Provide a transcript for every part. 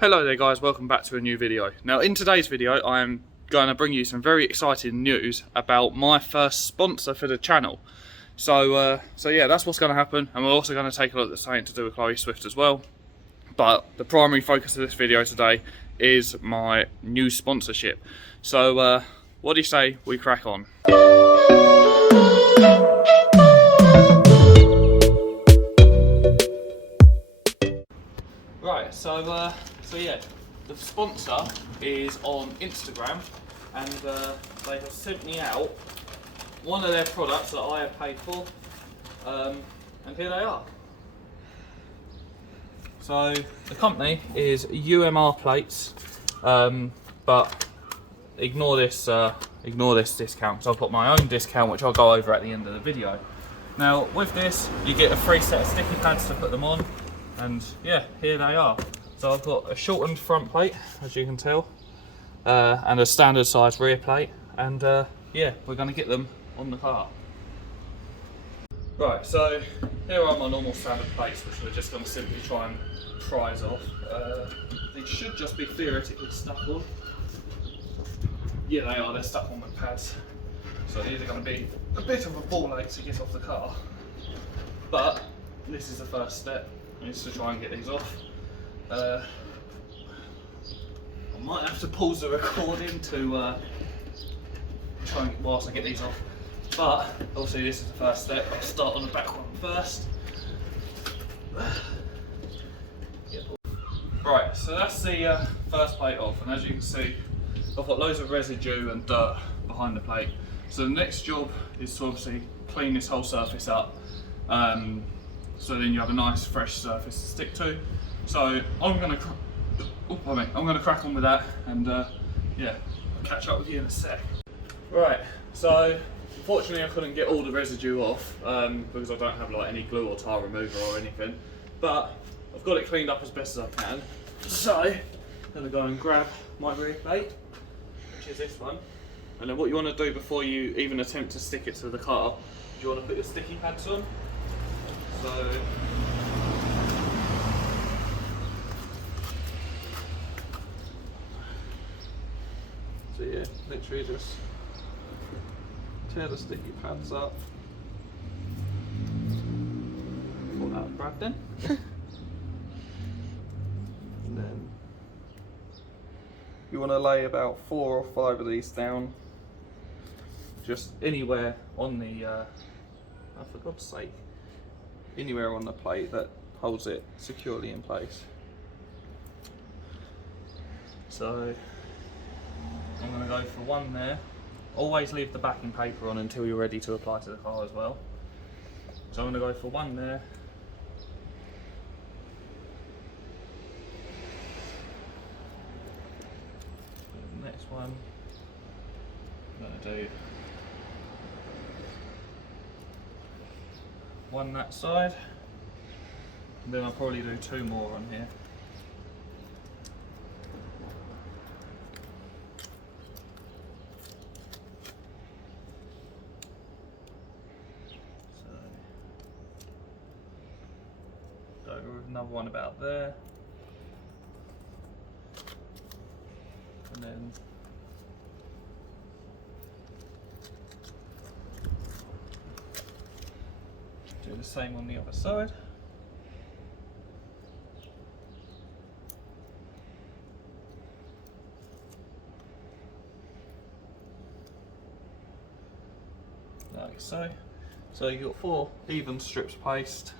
Hello there guys, welcome back to a new video. Now in today's video I am going to bring you some very exciting news about my first sponsor for the channel. So yeah, that's what's going to happen, and we're also going to take a look at something to do with Chloe Swift as well. But the primary focus of this video today is my new sponsorship. So what do you say we crack on? Right, so yeah, the sponsor is on Instagram, and they have sent me out one of their products that I have paid for, and here they are. So the company is UMR Plates, but ignore this discount, because I've got my own discount which I'll go over at the end of the video. Now with this you get a free set of sticky pads to put them on, and yeah, here they are. So I've got a shortened front plate, as you can tell, and a standard size rear plate, and yeah, we're going to get them on the car. Right, so here are my normal standard plates, which we're just going to simply try and prise off. They should just be theoretically stuck on. Yeah, they are, they're stuck on with pads. So these are going to be a bit of a ball ache to get off the car. But this is the first step, is to try and get these off. I might have to pause the recording to try and whilst I get these off, but obviously this is the first step. I'll start on the back one first. Right, so that's the first plate off, and as you can see I've got loads of residue and dirt behind the plate. So the next job is to obviously clean this whole surface up, so then you have a nice fresh surface to stick to. So I'm going to crack on with that, and yeah, I'll catch up with you in a sec. Right, so unfortunately I couldn't get all the residue off because I don't have like any glue or tar remover or anything, but I've got it cleaned up as best as I can. So I'm going to go and grab my rear plate, which is this one, and then what you want to do before you even attempt to stick it to the car, you want to put your sticky pads on. So yeah, literally just tear the sticky pads up. Pull that Brad then. And then you want to lay about 4 or 5 of these down, just anywhere on the, for God's sake, anywhere on the plate that holds it securely in place. So I'm going to go for one there. Always leave the backing paper on until you're ready to apply to the car as well. So I'm going to go for one there. The next one I'm going to do one that side, and then I'll probably do 2 more on here. So go with another one about there, and then do the same on the other side. Like so. So you've got 4 even strips placed,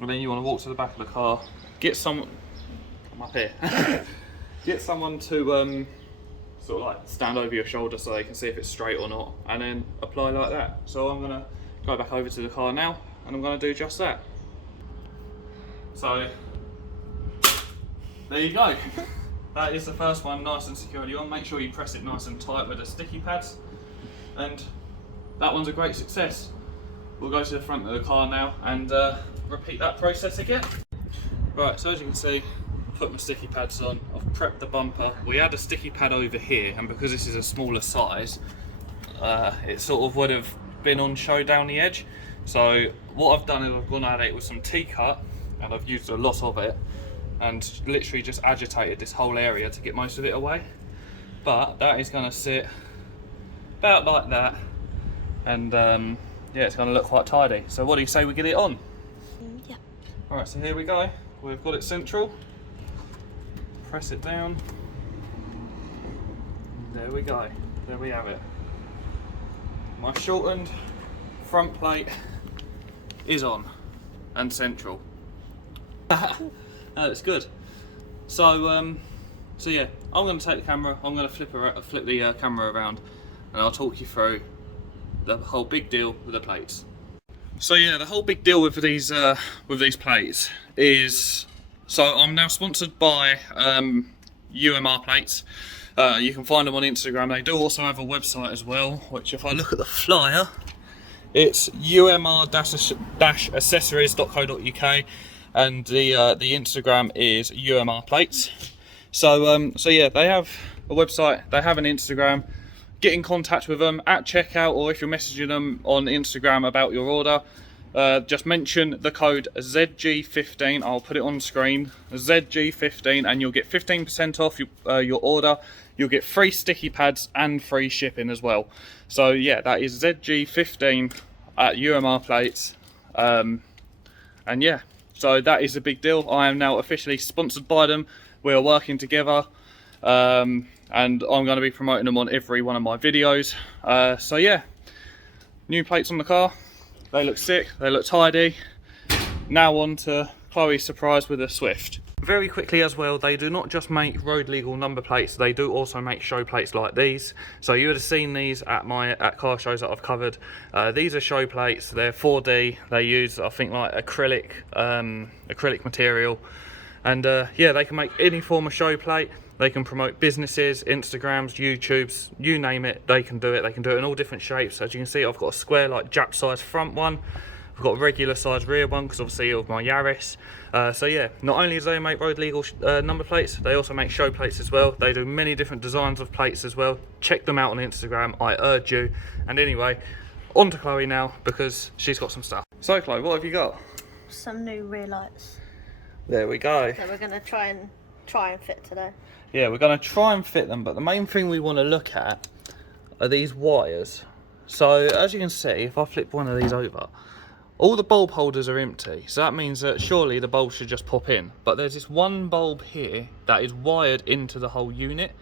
and then you want to walk to the back of the car, get someone, come up here, get someone to sort of like stand over your shoulder so they can see if it's straight or not, and then apply like that. So I'm going to go back over to the car now, and I'm going to do just that. So there you go. That is the first one, nice and securely on. Make sure you press it nice and tight with the sticky pads, and that one's a great success. We'll go to the front of the car now and repeat that process again. Right, so as you can see, I've put my sticky pads on, I've prepped the bumper. We had a sticky pad over here, and because this is a smaller size, it sort of would have been on show down the edge. So what I've done is I've gone at it with some T-cut, and I've used a lot of it, and literally just agitated this whole area to get most of it away. But that is going to sit about like that, and yeah, it's going to look quite tidy. So what do you say we get it on? Yeah. Alright, so here we go. We've got it central. Press it down. There we go. There we have it. My shortened front plate is on and central. It's good. So yeah, I'm going to take the camera. I'm going to flip the camera around, and I'll talk you through the whole big deal with the plates. So yeah, the whole big deal with these plates is, so I'm now sponsored by UMR plates. You can find them on Instagram. They do also have a website as well, which if I look at the flyer, it's umr-accessories.co.uk, and the Instagram is UMR plates. So yeah, they have a website, they have an Instagram. Get in contact with them at checkout, or if you're messaging them on Instagram about your order, just mention the code ZG15. I'll put it on screen, ZG15, and you'll get 15% off your order. You'll get free sticky pads and free shipping as well. So yeah, that is ZG15 at UMR plates. And yeah, so that is a big deal. I am now officially sponsored by them. We are working together. And I'm going to be promoting them on every one of my videos. So yeah, new plates on the car. They look sick, they look tidy. Now on to Chloe's surprise with a Swift. Very quickly as well, they do not just make road legal number plates, they do also make show plates like these. So you would have seen these at car shows that I've covered. These are show plates, they're 4D, they use I think like acrylic material. And yeah, they can make any form of show plate. They can promote businesses, Instagrams, YouTubes, you name it, they can do it. They can do it in all different shapes. As you can see, I've got a square like Jap size front one. I've got a regular size rear one because obviously of my Yaris. So yeah, not only do they make road legal number plates, they also make show plates as well. They do many different designs of plates as well. Check them out on Instagram, I urge you. And anyway, on to Chloe now because she's got some stuff. So Chloe, what have you got? Some new rear lights There we go. that we're going to try and fit today. Yeah, we're going to try and fit them, but the main thing we want to look at are these wires. So as you can see, if I flip one of these over, all the bulb holders are empty, so that means that surely the bulb should just pop in. But there's this one bulb here that is wired into the whole unit,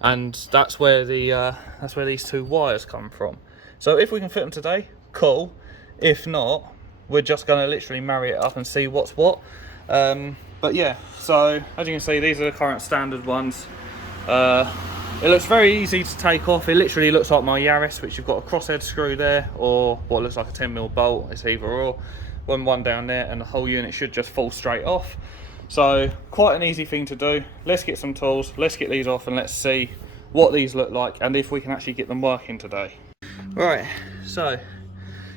and that's where these two wires come from. So if we can fit them today, cool. If not, we're just going to literally marry it up and see what's what. But yeah, so as you can see, these are the current standard ones. It looks very easy to take off. It literally looks like my Yaris, which you've got a crosshead screw there, or what looks like a 10mm bolt. It's either or. One down there, and the whole unit should just fall straight off. So quite an easy thing to do. Let's get some tools, let's get these off, and let's see what these look like and if we can actually get them working today. Right, so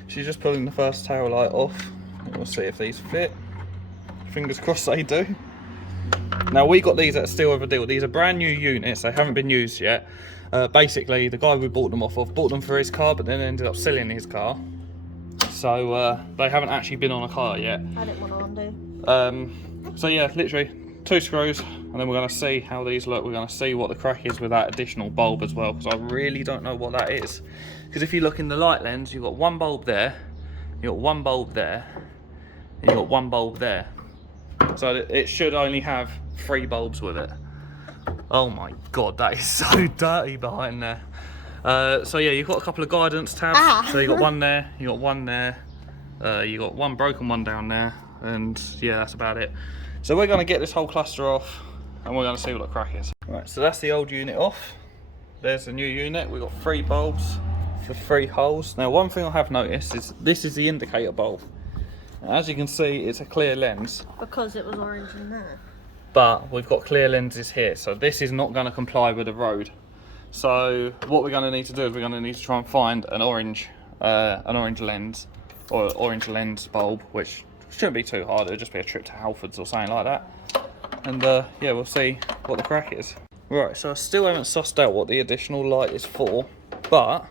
she's just pulling the first tail light off. We'll see if these fit. Fingers crossed they do. Now we got these at a steal of a deal. These are brand new units, they haven't been used yet. Basically the guy we bought them off of bought them for his car, but then ended up selling his car. So they haven't actually been on a car yet. I didn't want to undo. So yeah, literally 2 screws, and then we're going to see how these look. We're going to see what the crack is with that additional bulb as well, because I really don't know what that is. Because if you look in the light lens, you've got one bulb there, you've got one bulb there, and you've got one bulb there. So it should only have 3 bulbs with it. Oh my god, that is so dirty behind there. So yeah, you've got a couple of guidance tabs. So you got one there, you got one there, you got one broken one down there, and yeah, that's about it. So we're going to get this whole cluster off, and we're going to see what the crack is. Right, so that's the old unit off. There's the new unit. We've got 3 bulbs for 3 holes. Now one thing I have noticed is this is the indicator bulb. As you can see, it's a clear lens. Because it was orange in there. But we've got clear lenses here, so this is not going to comply with the road. So what we're going to need to do is we're going to need to try and find an orange lens, or orange lens bulb, which shouldn't be too hard. It'll just be a trip to Halfords or something like that. And yeah, we'll see what the crack is. Right, so I still haven't sussed out what the additional light is for, but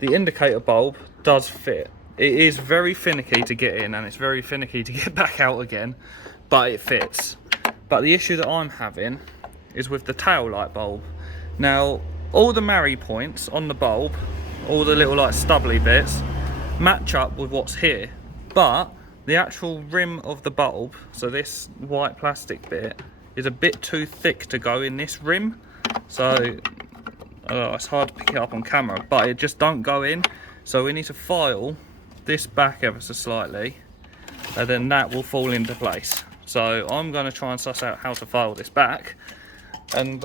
the indicator bulb does fit. It is very finicky to get in, and it's very finicky to get back out again, but it fits. But the issue that I'm having is with the tail light bulb. Now, all the marry points on the bulb, all the little like stubbly bits, match up with what's here. But the actual rim of the bulb, so this white plastic bit, is a bit too thick to go in this rim. So it's hard to pick it up on camera, but it just don't go in. So we need to file this back ever so slightly, and then that will fall into place. So I'm going to try and suss out how to file this back, and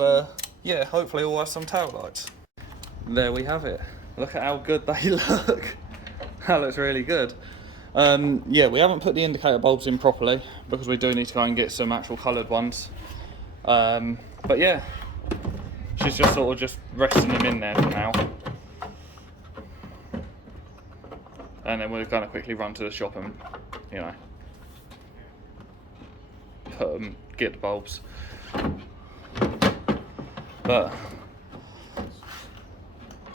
yeah, hopefully we'll have some tail lights. There we have it. Look at how good they look. That looks really good. Yeah, we haven't put the indicator bulbs in properly because we do need to go and get some actual coloured ones. But yeah, she's just sort of just resting them in there for now. And then we're going to quickly run to the shop and, you know, get the bulbs. But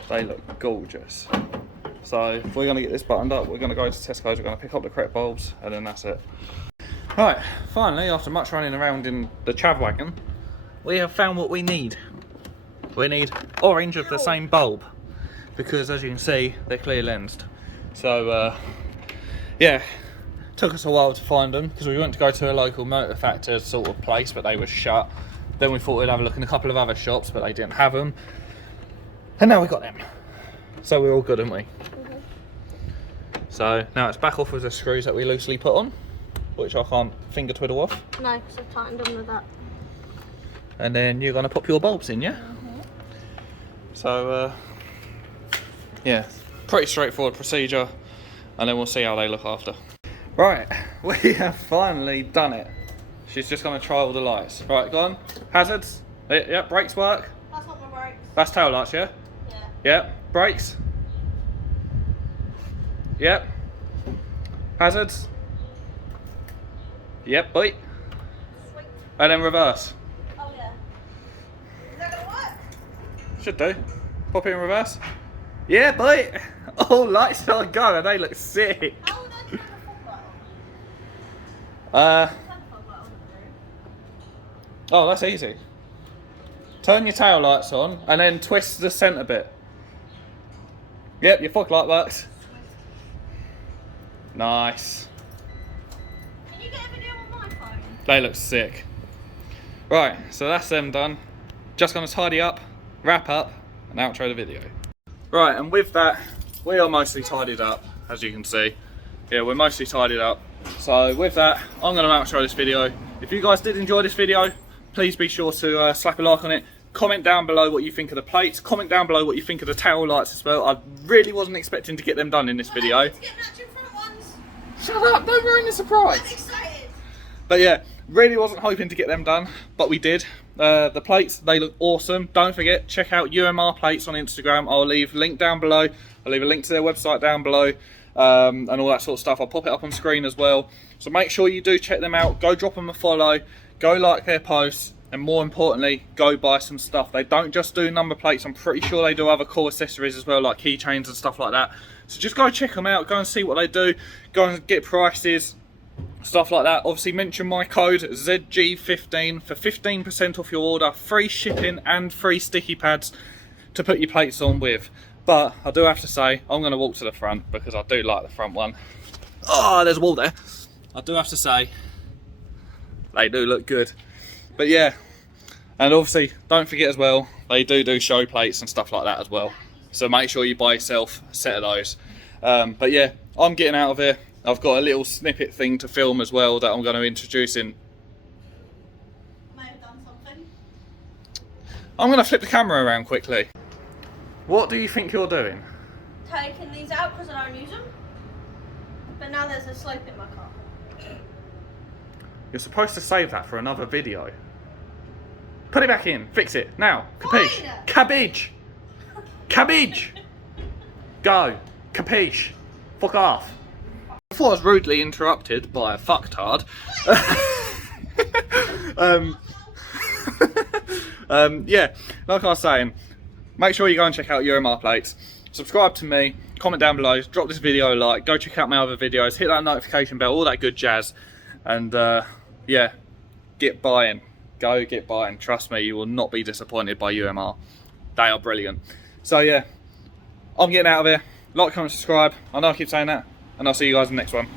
they look gorgeous. So if we're going to get this buttoned up, we're going to go to Tesco's, we're going to pick up the correct bulbs, and then that's it. Right, finally, after much running around in the chav wagon, we have found what we need. We need orange of the same bulb, because as you can see, they're clear lensed. So yeah, took us a while to find them because we went to go to a local motor factor sort of place, but they were shut. Then we thought we'd have a look in a couple of other shops, but they didn't have them. And now we got them. So we're all good, aren't we? Mm-hmm. So now it's back off with the screws that we loosely put on, which I can't finger twiddle off. No, because I tightened them with that. And then you're going to pop your bulbs in, yeah? Mm-hmm. So yeah, pretty straightforward procedure, and then we'll see how they look after. Right, we have finally done it. She's just going to try all the lights. Right, go on. Hazards? Yeah, brakes work? That's not my brakes. That's tail lights, yeah? Yeah. Yeah. Brakes? Yep. Hazards? Yep, boy. Sweet. And then reverse. Oh yeah. Is that gonna work? Should do. Pop it in reverse. Yeah, boy. All lights are go and they look sick. How would I turn the fog light on? Turn the fog light on, Oh, that's easy. Turn your tail lights on and then twist the centre bit. Yep, your fog light works. Nice. Can you get a video on my phone? They look sick. Right, so that's them done. Just going to tidy up, wrap up, and outro the video. Right, and with that, we are mostly tidied up, as you can see. Yeah, we're mostly tidied up. So with that, I'm going to outro this video. If you guys did enjoy this video, please be sure to slap a like on it. Comment down below what you think of the plates. Comment down below what you think of the tail lights as well. I really wasn't expecting to get them done in this video. Let's get matching front ones. Shut up, don't ruin the surprise. I'm excited. But yeah, really wasn't hoping to get them done, but we did. The plates, they look awesome. Don't forget, check out UMR Plates on Instagram. I'll leave a link down below. I'll leave a link to their website down below, and all that sort of stuff. I'll pop it up on screen as well. So make sure you do check them out. Go drop them a follow. Go like their posts. And more importantly, go buy some stuff. They don't just do number plates. I'm pretty sure they do other cool accessories as well, like keychains and stuff like that. So just go check them out. Go and see what they do. Go and get prices, stuff like that. Obviously mention my code ZG15 for 15% off your order, free shipping and free sticky pads to put your plates on with. But I do have to say, I'm going to walk to the front because I do like the front one. Oh, there's a wall there. I do have to say, they do look good. But yeah, and obviously don't forget as well, they do show plates and stuff like that as well. So make sure you buy yourself a set of those. But yeah, I'm getting out of here. I've got a little snippet thing to film as well that I'm going to introduce in. May have done something. I'm going to flip the camera around quickly. What do you think you're doing? Taking these out because I don't use them. But now there's a slope in my car. You're supposed to save that for another video. Put it back in. Fix it. Now. Capiche? Fine. Cabbage! Cabbage! Go. Capiche. Fuck off. Before I was rudely interrupted by a fucktard. Yeah, like I was saying, make sure you go and check out UMR Plates. Subscribe to me. Comment down below. Drop this video a like. Go check out my other videos. Hit that notification bell. All that good jazz. And yeah, get buying. Go get buying. Trust me, you will not be disappointed by UMR. They are brilliant. So yeah, I'm getting out of here. Like, comment, subscribe. I know I keep saying that. And I'll see you guys in the next one.